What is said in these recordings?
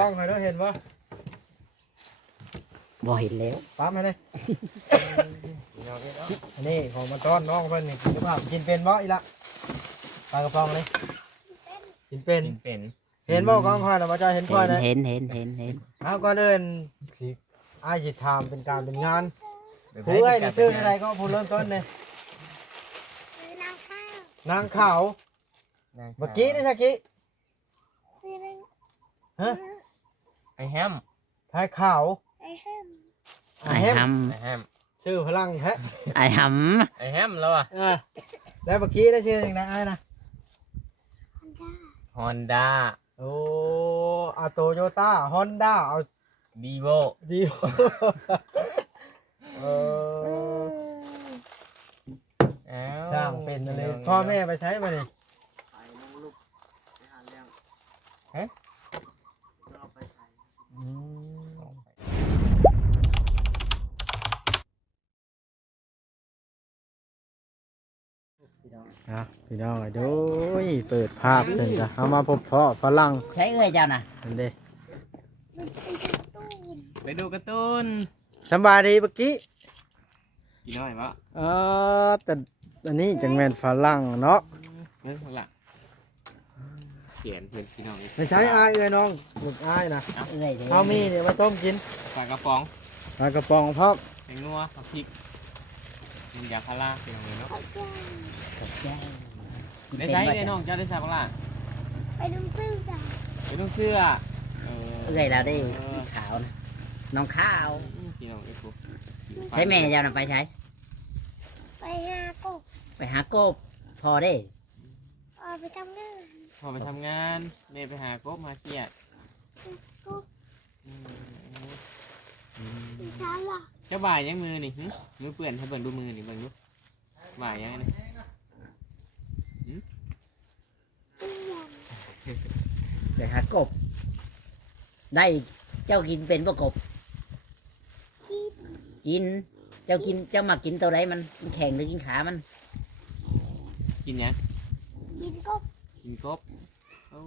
กล้องให้ด้วยเห็นปะ บ่เห็นแล้ว ปั๊มให้เลยอันนี้ของมันต้อนน้องเพิ่นนี่กินหรือเปล่ากินเป็นบ่อีละปลากระป๋องเลยกินเป็น เป็น เห็นบ่กล้องค่อยนะมาจ้าเห็นค่อยนะ เห็นเอาก็เดินสิอ้ายสิถามเป็นการเป็นงานผู้เอ้ยนี่ชื่ออะไรก็ผู้เริ่มต้นเนี่ย ซื้อนางข้าวน างขาวเมื่อกี้นี่สักกี้ ซื้อนาง ฮะ ไอแฮม ทายขาว ไอแฮม ไอ้ห ไอแฮม ชื่อพลังฮะ ำไอ้ห ไอแฮมแล้วอ่ะ แล้วเมื่อกี้ได้ชื่ออย่างไรอ้ายนะ ฮอนด้า ฮอนด้า โอ้อาโตโยต้าฮอนด้าเอา ดีโว ดีเออช่างเป็นอะไรพ่อแม่ไปใช้มาเนี่ยพี่น้องดูเปิดภาพเลยจ้ะเอามาพบพ่อฝรั่ง ำใช้เอ้ยเจ้าน่ะ นั่นเด้ มันเป็นการ์ตูนไปดูการ์ตูน สบายดีเมื่อกี้ กี่น้อยปะ แต่อันนี้จังแม่นฝรั่งเนาะ เฮ้ยหลังเขียนเพื่อนพี่น้อง ไม่ใช้อายเลยน้องหมึกอายนะ เอ้ยเด้อ เอามีเนี่ยมาต้มกิน ปลากระป๋อง ปลากระป๋องพร้อม แตงนัวผักพริกมันยาพาราพี่น้องเลยเนาะ เขาจะ ตกใจ ได้ใช้เลยน้องเจ้าได้ใช้ปะล่ะ ไปดูซื้อจ้ะ ไปนุ่งเสื้อ เอ้ยเราได้ขาวนะน้องข้าว พี่น้องไอ้พวก ใช้แม่เจ้าน่ะไปใช้ ไปหากบ ไปหากบพอได้ ออกไปทำงาน พอไปทำงานเมย์ไปหากบมาเกียด กบสีขาวหรอ เจ้าบ่ายยังมือนี่มือเปื่อนให้เบิ่งดูมือนี่เบิ่งดูบ่ายยังไง ตีหยัน ไปหากบ ได้เจ้ากินเป็นบ่กบ กิน กิน เจ้ากินเจ้ามากินตัวไหนมันกินแข็งหรือกินขามัน กินยัง กินกบ กินกบโอ้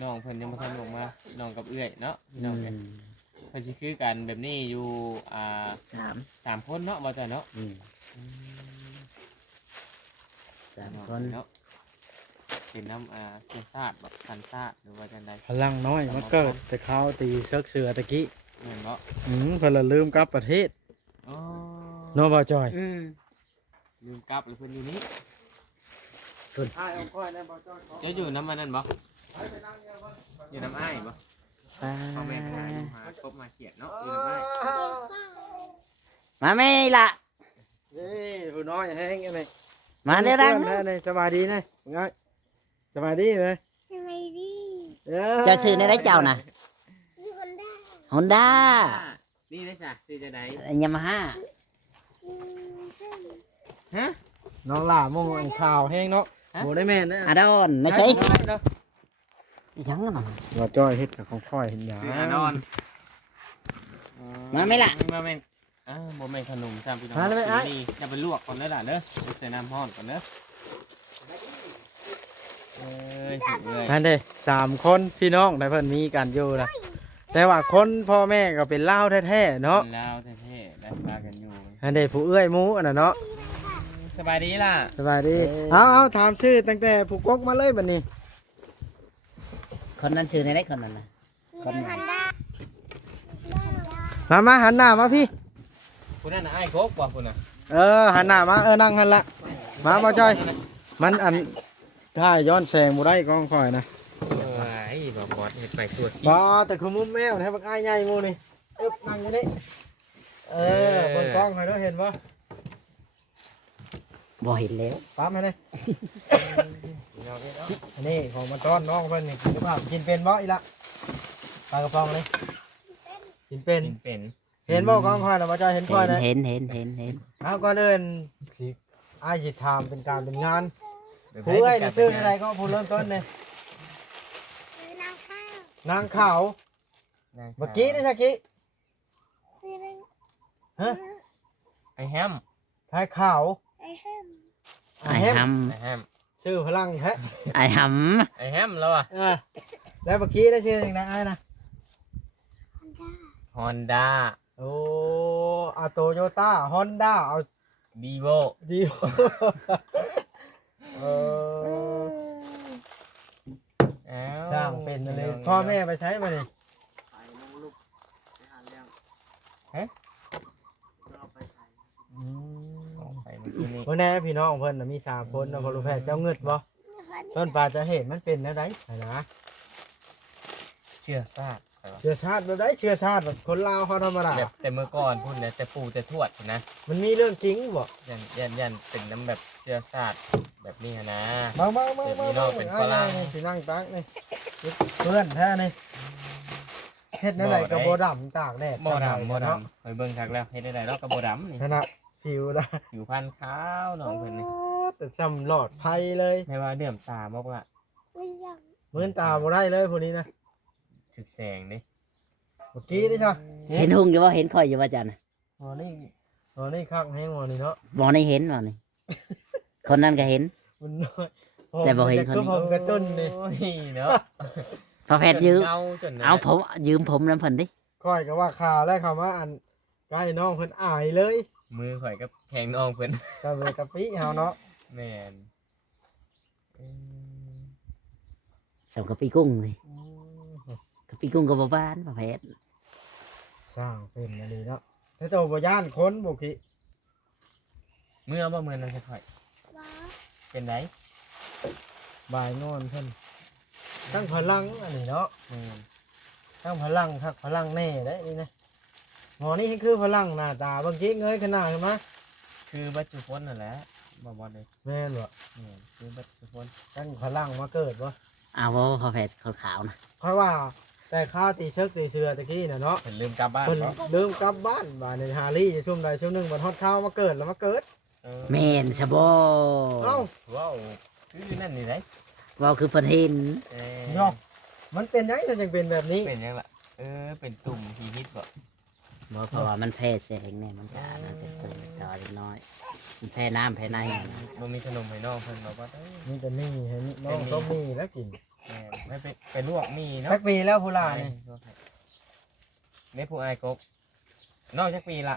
น้องเพิ่นยังมาทำออกมาน้องกับเอื้อยเนาะพี่น้องเนี่ยเพิ่นสิคือกันแบบนี้อยู่สาม 3คนเนาะบ่จ้ะเนาะ สามคน เนาะเป็นน้ำเชื้อชาติแบบสันชาติหรือว่าจังใด พลังน้อยมาเกิดแต่เขาตีเชือกเสือตะกี้ เหมือนเนาะ เพิ่นละลืมกลับประเทศ อ๋อ เนาะบ่จอย ลืมกลับหรือเพิ่นอยู่นี้ อ้ายเอาค่อยนะบ่จอย จะอยู่น้ำมันนั่นบ่อยู่น้ำอ้ายบ่พ่อแม่ไปหาคบมาเขียดเนาะอยู่น้ำอ้าย มาไม่ละ นี่ผู้น้อยแห้งอันนี้ มาเดี๋ยวดัง แม่นี่สบายดีนะง่ายสบายดีไหม ทำไมดี จะซื้อในไรเจ้าน่ะ มีฮอนด้า ฮอนด้า นี่ได้จ้ะซื้อจะไหน ยามาฮ่า ฮะ น้องหล่าโมงอันข่าวแห้งเนาะโบได้แม่นนะ อาดอนไม่ใช่ เนาะ ยังน่ะ บ่จอยเฮ็ดกับของค่อยเห็นหยัง ซื้ออานอน มาไหม่ล่ะ มาแม่นบ่แม่นขนมซ้ำพี่น้องนี่จะไปลวกก่อนเด้อล่ะเด้อไปใส่น้ำร้อนก่อนเด้อหิวเลย นั่นเด้3คนพี่น้องได้เพิ่นมีกันอยู่นะแต่ว่าคนพ่อแม่ก็เป็นลาวแท้ๆเนาะ ลาวแท้ๆได้มากันอยู่ นั่นเด้ผู้เอื้อยหมูอันน่ะเนาะ สบายดีล่ะ สบายดีเอาถามชื่อตั้งแต่ผู้กกมาเลยบัดนี้ คนนั้นซื้อในไรคนนั้นน่ะ มีฮอนด้า มาหันหน้ามาพี่ คุณนั่นน่ะไอ้โคกบ่คุณน่ะ หันหน้ามานั่งหันละมาบ่จอยมันอันถ้าย้อนแสงบ่ได้ก็ค่อยนะ ไอ้บ่บอดเฮ็ดไปตัวขี้ บ่แต่คือมุมแมวให้บักอ้ายใหญ่หมู่นี่อึ๊บนั่งอยู่นี่บนกล้องให้ด้วยเห็นบ่ บ่เห็นแล้ว ปั๊มให้เลยอันนี้ของมันต้อนน้องเพิ่นนี่กินหรือเปล่ากินเป็นบ่อีละปลากระป๋องเลยกินเป็น กินเป็น เห็นบ่กล้องค่อยนะบ่จอยเห็นค่อยนะ เห็น เอาก็เดินสิอ้ายสิถามเป็นการเป็นงานผู้เอ้ยนี่ชื่ออะไรก็ผู้เริ่มต้นเนี่ย ซื้อนางข้าวน างขาวเมื่อกี้นี่สักกี้ ซื้อนาง ฮะ ไอ้แฮม ทายขาว ไอแฮม ไอ้ห ไอ้แฮม ชื่อพลังแท้ ไอ้ห ไอ้แฮมแล้วอ่ะ แล้วเมื่อกี้ได้ชื่อหนึ่งนะไอ้นะ ฮอนด้า โอ้เอาโตโยต้าฮอนด้าเอา ดีโว ดีเออสร้างเป็นอะไรพ่อแม่ไปใช้มาเนี่ย ไปเมื่อกี้นี่ วันนี้พี่น้องของเพิ่นน่ะมี3คนนะพอรู้แพทย์เจ้าเงิดบ่ต้นปลาจะเห็นมันเป็นแล้วไดนะ เชื่อซาดไปวะ เชื้อชาติบ่ได้เชื้อชาติแบบคนลาวเขาธรรมดา แบบแต่เมื่อก่อนพุ่นเนี่ยแต่ปู่แต่ทวดพุ่นนะ มันมีเรื่องจริงบ่ ยันเป็นน้ำแบบเชื่อซาดแบบนี้หั้นนะ มา พี่น้องเป็นฝรั่ง สินั่งตักนี่เพื่อนแท้นี่เฮ็ดในไหนก็บ่ดำตากแดด บ่ดำไปเบิ่งคักแล้วเฮ็ดได้เนาะกับบ่ดำนี่ ขนาดผิวนะ ผิวพรรณขาวน้องเพิ่นนี่ แต่จำหลอดภัยเลย ไม่ว่าเดื่อมตาบอกว่า ไม่ยัง เหมือนตาบ่ได้เลยพวกนี้นะ ถึกแสงเด้ เมื่อกี้นี่จ้ะ ำเห็นหุงอยู่ว่าเห็นข่อยอยู่ว่าจันน่ะ อ๋อนี่ข้างแห้งหมอนี่เนาะ บ่ได้เห็นว่านี่คนนั้นก็เห็น มันน้อย แต่บ่เห็นคนนี้ คือผมกระตุ้นนี่ โอ้ยเนาะ พอแพทย์ยืม เงาจนนะ เอาผมยืมผมน้ำเพิ่นดิ ค่อยก็ว่าข่าวแล้วคำว่าอันใกล้น้องเพิ่นอายเลย มือข่อยกับแขงน้องเพิ่น กะเลยกะปิเฮาเนาะ แม่น สำกับปีกุ้งเลยกับปีกุ้งก็บ่บ้านพอแพทย์ สร้างเป็นอันนี้เนาะถ้าเจ้าบ่ย่านคนบ่คิ เมื่อบ่มื้อนั้นค่อย บ้า เป็นได บายนอนเพิ่นตั้งพลังอันนี้เนาะ แม่น ตั้งพลังคักพลังแน่ได้นี่นะหมอนี่คือพลังหน้าตาบางทีเงยขนาดขึ้นมา คือบัดจุพนนั่นแหละบ่เลย แม่นบ่ แม่นคือบัดจุพน ตั้งพลังมาเกิดบ่ เอาว่าพอแพทย์ขาวๆนะ ค่อยว่าแต่ข้าวตีเชิกตีเสือตะกี้น่ะเนาะ เพิ่นลืมกลับบ้าน เพิ่น เนาะ เดิมกลับบ้านบ้านในฮารี่จะช่วงใดช่วงหนึงบัดฮอดข้าวมาเกิดแล้วมาเกิด แม่นซะบ่ เอ้า ว้าวคือนั่นนี่ได เว่าคือเพิ่นเห็น ยอกมันเป็นยังไงถึงเป็นแบบนี้ เป็นยังล่ะเป็นตุ่มฮีฮิตบ่ บ่เพราะว่ามันแพ้แสงเนี่ยมันก็น่าจะสูงจอเล็กน้อยมันแพ้น้ำแพ้ในอะนะ บ่มีขนมให้น้องเพิ่นบอกว่า นี่จะนี่เห็นน้องต้องมีแล้วกิน แม่นไม่ไปลวกมีเนาะ สักปีแล้วพูลานี่ ไม่ผู้อายกกนอกจากปีละ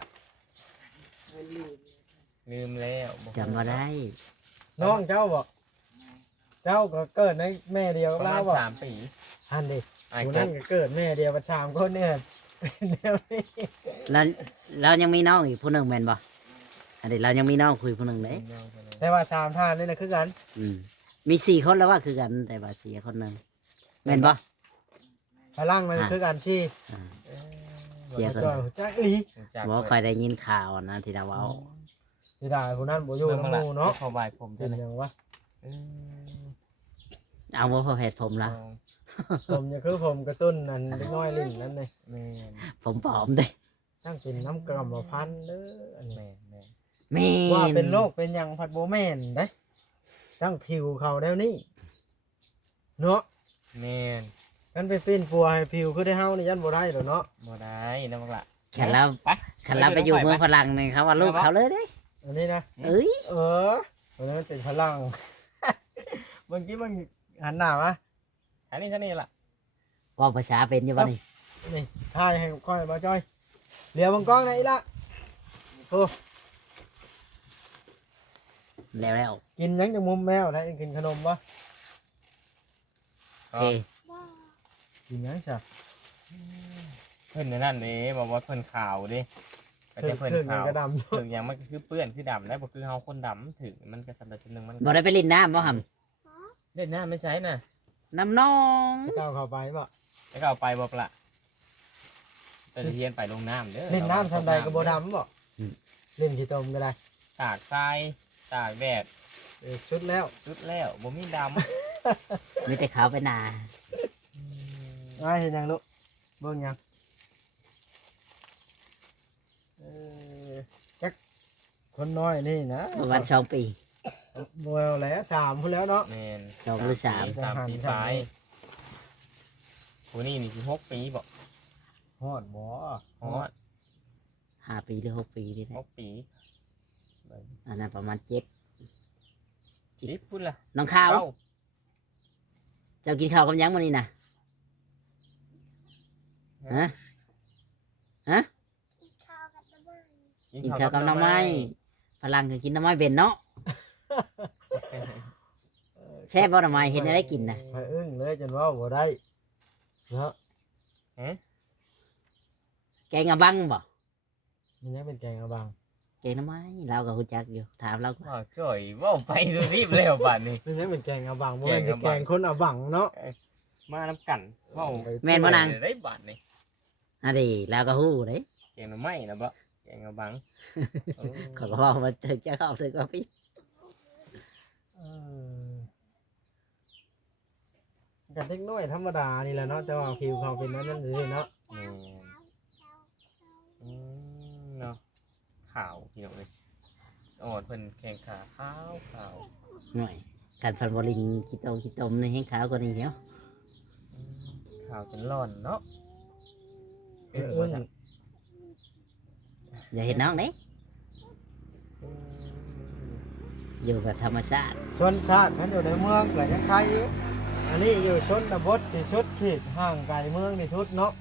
ลืมแล้ว จำบ่ได้ น้องเจ้าบอกเจ้าก็เกิดในแม่เดียว ประ แล้ มาว ณ บอก 3 ปี ฮันดิ อาย ผู้ ก นั่ ก นก็เกิดแม่เดียวประชามคนเนี่ยเป็นเดียวนี้ แล้วยังมีน้องอีกผู้หนึงแม่นบ่อันนี้เรายังมีน้องคุยผู้หนึงเด้ แต่ว่าสามท่านนี่นะคือกัน อืมมี4คนแล้วว่าคือกันแต่ว่าเสียคนหนึงแม่นบ่ พลังมันคือกันชี่ อ่า เสีย จ้อยจักอี บ่ค่อยได้ยินข่าวนะที่เราเว้า สิได้ผู้นั้นบ่อยู่ เบิ่ง น้ำ มา ห ละ มู่เนาะ พอบายผม เป็ เท่าน นั้น หยังวะ เอาบ่พอแพทย์ผมละ ผมจะคือผมกระตุ้นนั่นเล็กน้อยลิ้นนั่นเลย แม่น ผมผอมเด้ ตั้งเป็นน้ำกรรมพันธุ์เด้ออันนี้ แม่น แม่ ว่าเป็นโรคเป็นหยังผัดโบแมนเด้ตั้งผิวเขาแล้วนี่เนาะ แม่น กันไปฟินปัวให้ผิวคือได้เฮานี่ยันบ่ได้หรอกเนาะ บ่ได้นะบักละ ขันเรา ไป ขันเราไปอยู่เมืองฝรั่งนี่เขาว่าลูกเขาเลยเด้ อันนี้นะ เอ้ย อันนั้นมันเป็นพลัง เมื่อกี้มันหันหน้ามา อันนี้เท่านี้ล่ะ เว่าภาษาเป็นอยู่บ่นี่ นี่ถ่ายให้ค่อยมาจ้อยเหลียวบังกล้องหนะอีละโอ้ แล้ว กินหยังจากมุมแมวนะกินขนมวะ โอเค บ้า กินหยังจ้ะ เพิ่นนั่นเด้บอกว่าเพิ่นขาวเด้ก็จะเพิ่น ถึง ขาว กระดำ ถึงอย่างมันก็คือเปื้อนคือดำได้บ่คือเฮาคนดำถึงมันก็สำหรับชนนึงมัน บ่ได้ไปเลินน้ำบ่ห เล่นน้ำไม่ใช่น่ะ ำน้ำน้อง ก้าวเข้าไปบ่ แล้วก็เอาไปบ่ปละแต่จะเทียนไปลงน้ำเด้อ เล่นน้ำทำใดกับโบดำบ่เล่นขี้ตมก็ได้ ตากทรายตากแดด ชุดแล้ว สุดแล้วบ่มีด มีแต่ขาวไปนา ำ อ้ายเห็นหยังลูกเบิ่งหยังจักคนน้อยนี่นะ ประมาณ2 ปี บวแล้วแหละ3พุ่นแล้วเนาะ แม่น 2 หรือ สามปีไปผู้นี้นี่สิ6 ปีบ่ ฮอดบ่ ฮอด 3 5 ปีหรือ6 ปีนี่แหละ 6 ปี อันนั้นประมาณ7 สิบพุ่นล่ะ น้องข้าว เก้า เจ้ากินข้าวกับหยังมื้อนี้น่ะฮะ กินข้าวกับน้ำมัน กินข้าวกับหน้ำไม้พลังก็กินหน้ำไม้เป็นเนาะแซ่บบ่หน้ำไม้เห็นอะไรกินน่ะ ไปอึ้งเลยจนว่าบ่ได้เนาะ แกงอะบังบ่ มันยังเป็นแกงกระบัง แกงหน้ำไม้เราก็รู้จักอยู่ถามเราก่อน อ้าวจ่อยเว่าไปดูรีบแล้วบัดนี้ มันยังเป็นแกงกระบังบ่ แก แม่ ง น ก สิ ระบัง แกงคนเอาบังเนาะ มาน้ำกันเว่า แม่นบ่นาง ได้บัดนี่ อันนี้เราก็ฮู้เด้ แกงหน่อไม้นะบ่แกงกระบัง เขาก็บอกว่าถึงจะเข้าถึงก็พี่ เออกับเด็กน้อยธรรมดานี่แหละเนาะแต่ว่าผิวเขาเป็นนั่นซื่อๆเนาะ แม่นเนาะขาวพี่น้องเลยอ่อนเพิ่นแข่งขาขาวขาว หน่อยการพันบอลิงขี้ตมในแห้งขาวกว่านี้เนาะ ขาวจนร้อนเนาะ เอออึ้ง อย่าเห็นน้องเด้อยู่แบบธรรมชาติ ชนชาติมันอยู่ในเมืองก็ยังใครอยู่อันนี้อยู่ชนบทที่สุดที่ห่างไกลเมืองที่สุดเนาะ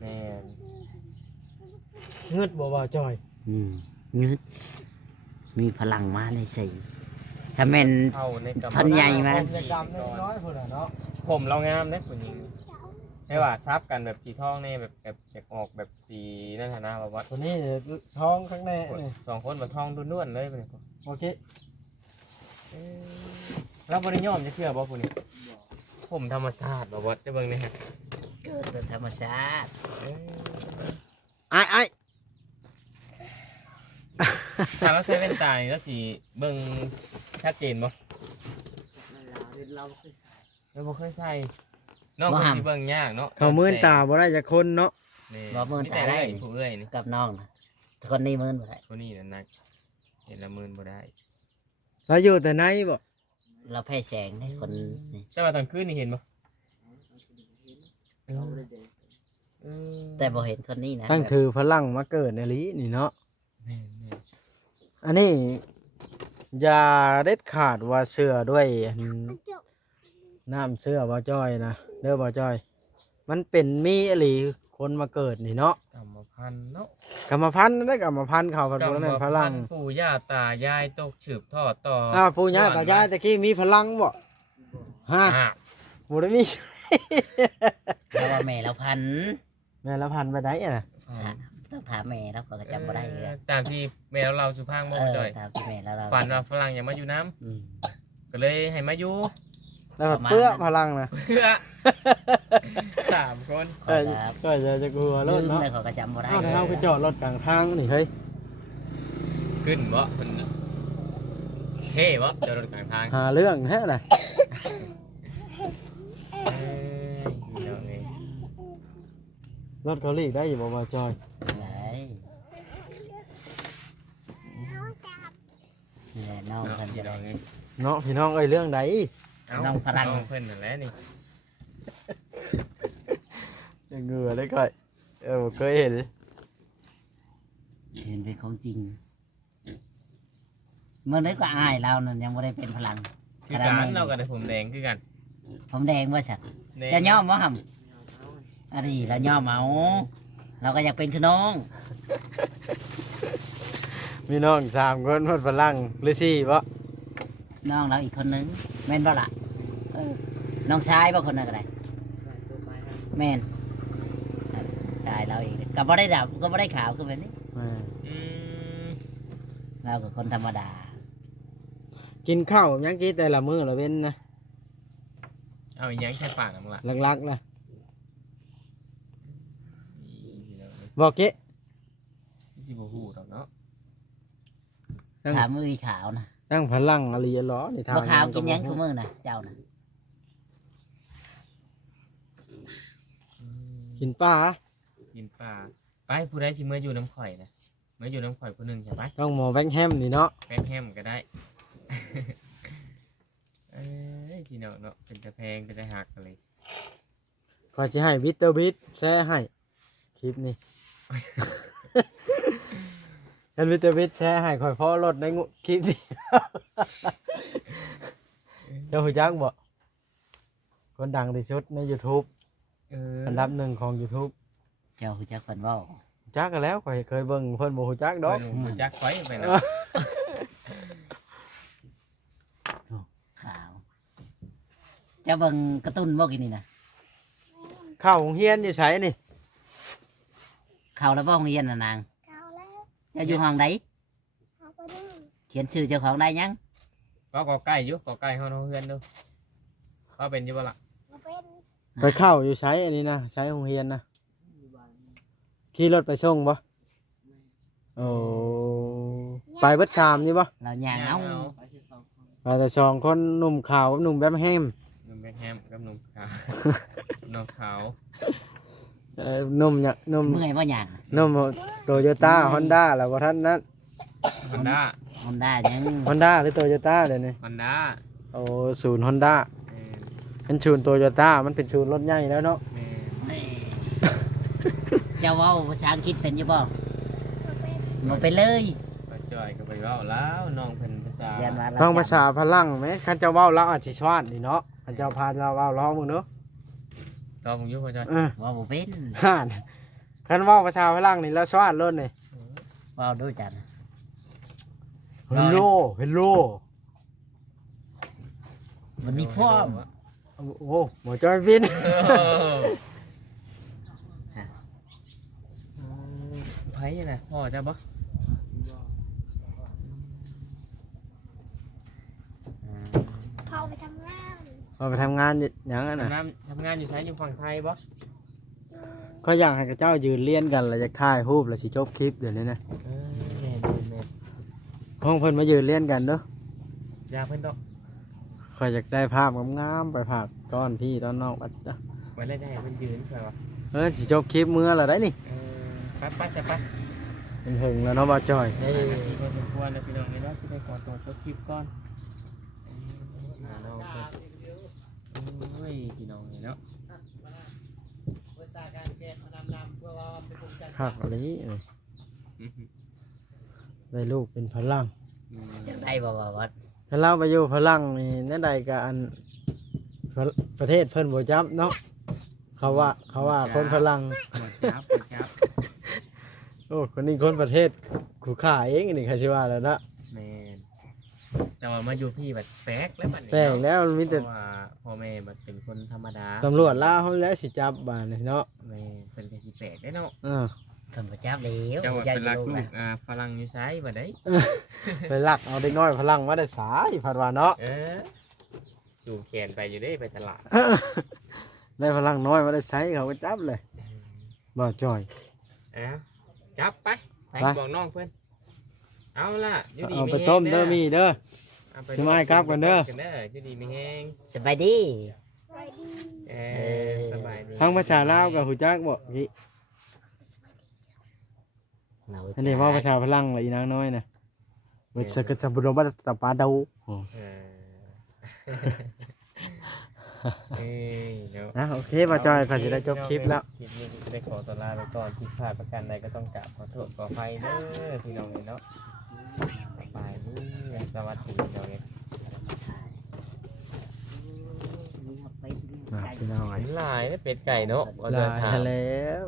แม่น งึดบ่ว่าจอย งึดมีพลังมาเลยสิถ้าแม่น เข้าในกำ พันใหญ่มา ผมจะดำน้อยๆพุ่นน่ะเนาะ ผมเรางามเด้ผู้หญิงไม่ว่าซับกันแบบสีทองนี่แบบออกแบบสีนั่นฐานะแบบว่า ตัวนี้ท้องข้างในนี่ สองคนแบบทองด้วนๆเลยเป็น โอเค เราบริยอมจะเชื่อบ่ผู้นี้ผมธรรมชาติแบบว่าจะเบิ่งนี่ฮะ เกิดแบบธรรมชาติ ไอ้ไอ้ ถ้าเราใช้แว่นตานี่แล้วสีเบิ่งชัดเจนบ่เราบ่เคยใส่นอกจากสีเบิ่งยากเนาะ เขามื่นตาบ่ได้จากคนเนาะ นี่มีแต่ได้ผู้เอ้ยนี่ กับน้องนะคนนี้มือนบ่ได้ ผู้นี้นั่นนะเห็นละหมื่นบ่ได้ เราอยู่แต่ในบ่ เราแพ้แสงให้คนนี่ แต่ว่าตอนคืนนี่เห็นบ่ แต่บ่เห็นคนนี้นะ ตั้งถือพลังมาเกิดในลีนี่เนาะ แม่น อันนี้อย่าเด็ดขาดว่าเชื่อด้วยอัน จบ น้ำเชื่อบ่จ้อยนะเด้อบ่จ้อย มันเป็นมีอหลีคนมาเกิดนี่เนาะ กรรมพันธุ์เนาะ กรรมพันธุ์ได้กรรมพันธุ์เขาพันธุ์บ่แม่นพลัง ปู่ย่าตายายตกสืบทอดต่อ ปู่ย่าตายายตะกี้มีพลังบ่ฮะ อ่ะ บ่ได้มี เพราะว่าแม่เราพัน แม่ละพันธุ์ไปได้อะนะ ต้องถามแม่เราก็จำบ่ได้เลย ตามที่แม่เราสุพังบ่จ่อย ตามที่แม่เรา ฝันว่าฝรั่งอยากมาอยู่น้ อืม ำก็เลยให้มาอยู่ แล้วก็เปื้อพลังนะ เพื่อ 3 คน ก็จะกลัวร ลื ถ ม เนาะ เลยเขาก็จำบ่ได้ อ้าวเราไปจอดรถกลางทางนี่เฮ้ย ขึ้นบ่เพิ่นเท่บ่จอดรถกลางทาง หาเรื่องแท้น่ะ เดี๋ยวนี้ รถเขาหลีกได้อยู่บ่บ่จอย ไหนนี่แหละน้อง เนาะ เพิ่น พี่ จะ น้ ได้ องเอ้ย เนาะพี่น้องเอ้ยเรื่องใด น้องพลัง เพิ่นนั่นแหละนี่ จะเหงื่อเลยก่อยเคยเห็น เห็นเป็นของจริงเมื่อนี้ก็อายเรานั่นยังไม่ได้เป็นพลัง คือการเราก็ได้ผมแดงคือกัน ผมแดงว่าฉัน แดง จะย่อมว่าหำอันนี้เราย่อมเอาเราก็อยากเป็นคือน้อง มีน้อง3คนเพิ่นพลังหรือ4บ่ น้องเราอีกคนนึงแม่นบ่ล่ะเออน้องชายบ่คนนั้นก็ได้แม่นชายเราอีกก็บ่ได้ดำก็บ่ได้ขาวคือแบบนี้ อืม เราก็คนธรรมดา กินข้าวยังกินแต่ละมื้อละเว้นนะ เอาอีหยังใส่ปากน่ะมึงล่ะ หลักๆนะ พี่น้องเอ้ย บ่เกะ สิบ่ฮู้ดอกเนาะ ถามมือขาวนะ ตั้งพลังอะไรเหรอนี่ทาง บ่ขาวกินหยังคือมือนะเจ้านะ กินปลา กินปลาไปผู้ใดสิมาอยู่น้ำข่อยนะมาอยู่น้ำข่อยผู้หนึงใช่ปะ ต้องหมอแบงแฮมนี่เนาะ แป้งแฮมก็ได้ เอ้ยพี่น้องเนาะเป็นตะแพงเป็นตะหักอะไร ขอสิให้วิตเตอร์บิทแชร์ให้คลิปนี้ กันวิตามินแชร์ให้ข่อยพ่อรถในคลิปนี้ เจ้าหูจักบ่คนดังที่สุดใน YouTube อันดับหนึ่งของ YouTube เจ้าฮู้จักเพิ่นเว้า จักกันแล้วข่อยเคยเบิ่งเพิ่นบ่ฮู้จักดอก บ่จักไฟไปนะ ขาวเจ้าเบิ่งการ์ตูนบ่กินนี่นะ เข้าโรงเรียนอยู่ไสนี่ เข้าแล้วบ่โรงเรียนน่ะนาง เก่าแล้ว เจ้าอยู่ห้องใด เอาไปดู เขียนชื่อเจ้าของได้ยัง ก็ใกล้อยู่ก็ใกล้เฮาเฮือนดูก็เป็นอยู่บ่ล่ะ เอาเป็น ไปเข้าอยู่ไสอันนี้นะไสโรงเรียนนะขี่รถไปส่งบ่โอ้ไปเบิดชามนี่บ่ เราย่างเอา ไปแต่สองคนหนุ่มขาวกับหนุ่มแบมแฮม หนุ่มแบคแฮมกับหนุ่มขาวน้องขาว หนุ่มเนี่ยหนุ่ม เมื่อยบ่ย่าง หนุ่มโตโยต้าฮอนด้าแล้วบ่ทันนั้น ฮอนด้า ฮอนด้ายัง ฮอนด้าหรือโตโยต้าเดี๋ยวนี้ ฮอนด้า โอ้ศูนย์ฮอนด้าเป็นศูนย์โตโยต้ามันเป็นศูนย์รถใหญ่แล้วเนาะ แม่ เจ้าเว้าภาษาอังกฤษเป็นอยู่บ่ เอาเป็น บ่ไปเลย ก็จอยก็ไปเว้าแล้วน้องเพิ่นภาษา เรียนว่า ฟังภาษาพลังไหมคันเจ้าเว้าแล้วอาจสิชวาดนี่เนาะคันเจ้าพาเราเว้าร้องมึงเนาะ ตอนผมอยู่พ่อจอย ว่าบ่เป็น ห่านคันเว้าภาษาพลังนี่แล้วชวาดรถนี่ เว้าดูจัน เฮลโลเฮลโล มันมีฟอร์ม โอ้โหหมอจอยบิน ไผน่ะพ่อจ้าบ่ เขาไปทำงาน เอาไปทำงานหยังอะน่ะ ทำงานอยู่ไสอยู่ฝั่งไทยบ่ ก็อยากให้กับเจ้ายืนเลี้ยนกันแล้วจะถ่ายรูปแล้วสิจบคลิปเดี๋ยวนี้นะ แม่น ห้องเพิ่นมายืนเลี้ยนกันเด้อ อย่าเพิ่นดอก คอยอยากได้ภาพงามๆไปภาพตอนพี่ตอนน้องบัดจ้ะ ไว้เลยได้ให้เพิ่นยืนเพื่อว่า สิจบคลิปมื้อละได้นี่ ปั๊บจะปั๊บ มันถึงแล้วเนาะบ่าวจอย ได้ทีพอสมควรแล้วพี่น้องนี่เนาะที่ได้ขอตัวจบคลิปก่อนน้องเพิ่นโอ้ยพี่น้องนี่เนาะ คักอะไรได้ลูกเป็นพลัง จังได้บ่ว่าวัด ถ้าเราไปอยู่พลังนี่แน่ใดก็อันประเทศเพิ่นบ่จับเนาะเขาว่าคนพลัง หมดจับ โอ้คนนี้คนประเทศขู่ข่าเองนี่ใครสิว่าแล้วนะ แม่นแต่ว่ามาอยู่พี่แบบแปลกแล้วบัดนี้ แปลกแล้วมี เพ แต่ ราะว่าพ่อแม่บัดเป็นคนธรรมดา ตำรวจล่าเขาแล้วสิจับบาดนี่เนาะ แม่เป็นก็สิแปลกได้เนาะ เพิ่นบ่จับแล้ว เจ้าว่า อย่า เป็นรัก อยู่ ลู นะ กฝรั่งอยู่ไสบ่ได้ ไปลักเอาเด็กน้อยพลังมาได้สายพัดว่าเนาะ จูงแขนไปอยู่ได้ไปตลาด ได้พลังน้อยมาได้ใช้เขาก็จับเลยบ่จ่อย จับไป ไป บอกน้องเพื่อนเอาล่ะอยู่ดี เอา มี ไป แห้ง ต้มเด้อมีเด้อ เอาไป สิมาให้กลับก่อนเด้อ อยู่ดีมีแห้ง สบายดี สวัสดี สบายดี ทั้งภาษาลาวกับหูจักบ่กี้ เรา อันนี้ว่าภาษาพลังเลยอีนางน้อยนะเวทสกัดสับรมบัตตปาดาว เดี๋ยว นะโอเคบ่จ่อยเขาสิได้จบคลิปแล้ว คลิปนี้จะได้ขอตัวลาไปก่อนที่พลาดประการใดก็ต้องกราบขอโทษขออภัยเด้อพี่น้องเนาะบายเด้อสวัสดีพี่น้อง พี่น้อง หลายเป็ดไก่เนาะ ลาแล้ว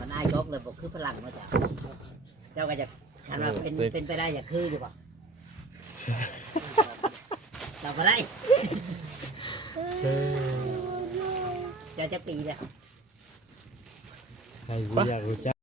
มันอายกเลยบอกคือพลังมาจากเจ้าก็จะคันว่าเป็นไปได้อยากคืออยู่ป่ะเราไปได้เจ้าจะปีเลย ใครอยากรู้จัก